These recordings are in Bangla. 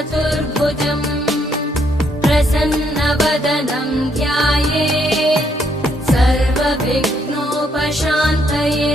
चतुर्भुजम् प्रसन्नवदनम् ध्याये सर्वविघ्नोपशान्तये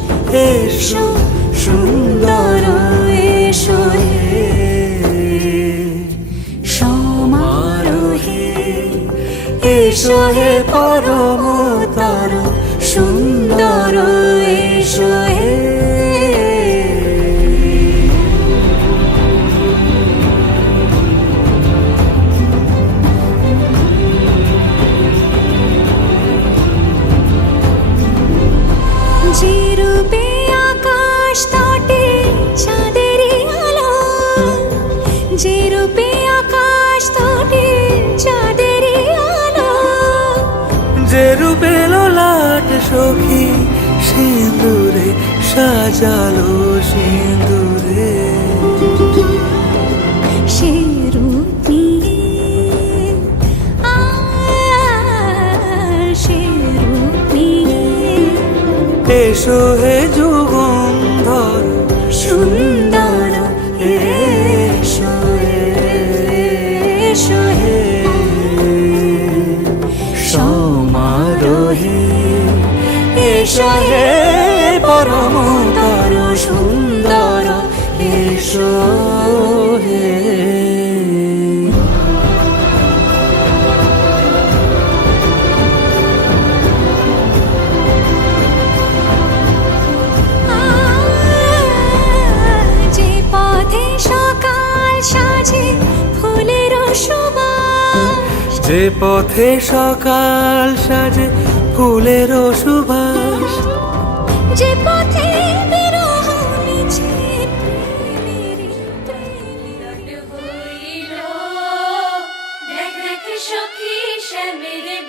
এসো সুন্দর এসো হে সমারোহে এসো হে পরমতর সুন্দর এসো যে আকাশ তটে চাঁদেরই আলো। যে রূপে সখী সিঁদুরে সাজালো সিঁদুরে এসো হে যুগন্ধর। সুন্দর এসো হে পরমতর সুন্দর এসো হে। যে পথে সকাল সাজে ফুলের সুবাস।